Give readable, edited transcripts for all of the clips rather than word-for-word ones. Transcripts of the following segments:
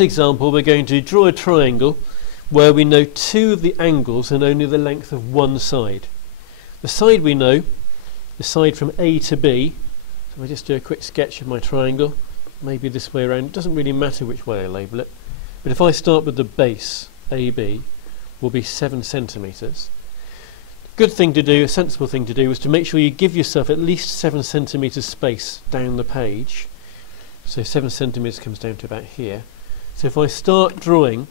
example, we're going to draw a triangle where we know two of the angles and only the length of one side. The side we know, the side from A to B, so I'll just do a quick sketch of my triangle, maybe this way around. It doesn't really matter which way I label it, but if I start with the base, AB, will be 7 centimetres. Good thing to do, a sensible thing to do, is to make sure you give yourself at least 7 centimetres space down the page. So 7 centimetres comes down to about here. So if I start drawing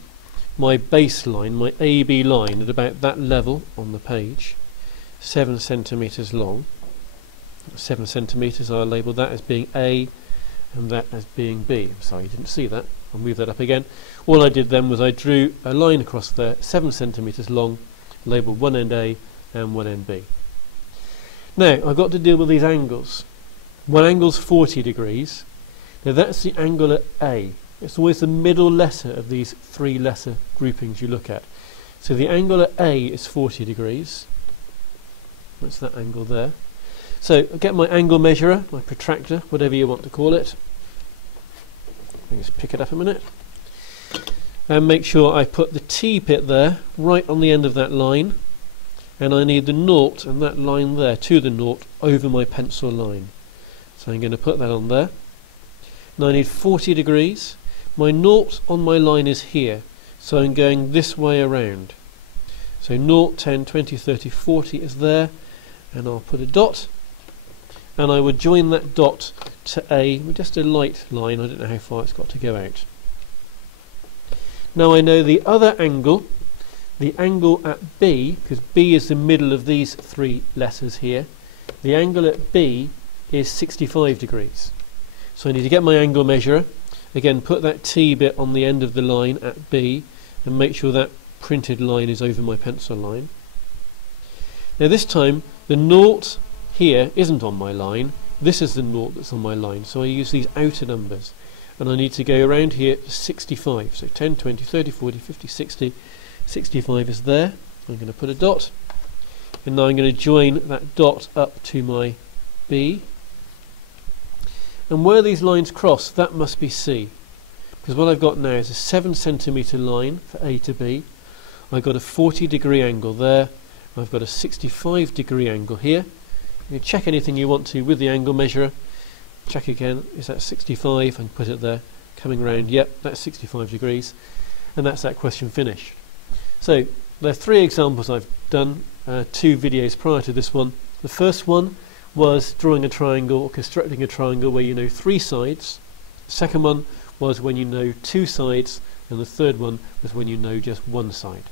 my baseline, my AB line, at about that level on the page, 7 centimetres long, 7 centimetres, I'll label that as being A and that as being B. Sorry, you didn't see that. I'll move that up again. All I did then was I drew a line across there, 7 centimetres long, labelled one end A and one end B. Now I've got to deal with these angles. One angle's 40 degrees. Now that's the angle at A. It's always the middle letter of these three letter groupings you look at. So the angle at A is 40 degrees. That's that angle there. So I'll get my angle measurer, my protractor, whatever you want to call it. Let me just pick it up a minute. And make sure I put the T bit there, right on the end of that line. And I need the naught and that line there to the naught over my pencil line. So I'm going to put that on there. Now I need 40 degrees. My naught on my line is here, so I'm going this way around. So 0, 10, 20, 30, 40 is there, and I'll put a dot, and I would join that dot to A with just a light line. I don't know how far it's got to go out. Now I know the other angle, the angle at B, because B is the middle of these three letters here, the angle at B is 65 degrees. So I need to get my angle measurer, again put that T bit on the end of the line at B and make sure that printed line is over my pencil line. Now this time the naught here isn't on my line, this is the naught that's on my line, so I use these outer numbers and I need to go around here to 65, so 10, 20, 30, 40, 50, 60, 65 is there. I'm going to put a dot and now I'm going to join that dot up to my B. And where these lines cross, that must be C. Because what I've got now is a 7 centimetre line for A to B. I've got a 40 degree angle there. I've got a 65 degree angle here. You can check anything you want to with the angle measurer. Check again, is that 65? And put it there. Coming round, yep, that's 65 degrees. And that's that question finished. So there are three examples I've done, 2 videos prior to this one. The first one was drawing a triangle or constructing a triangle where you know 3 sides. The second one was when you know 2 sides, and the third one was when you know just 1 side.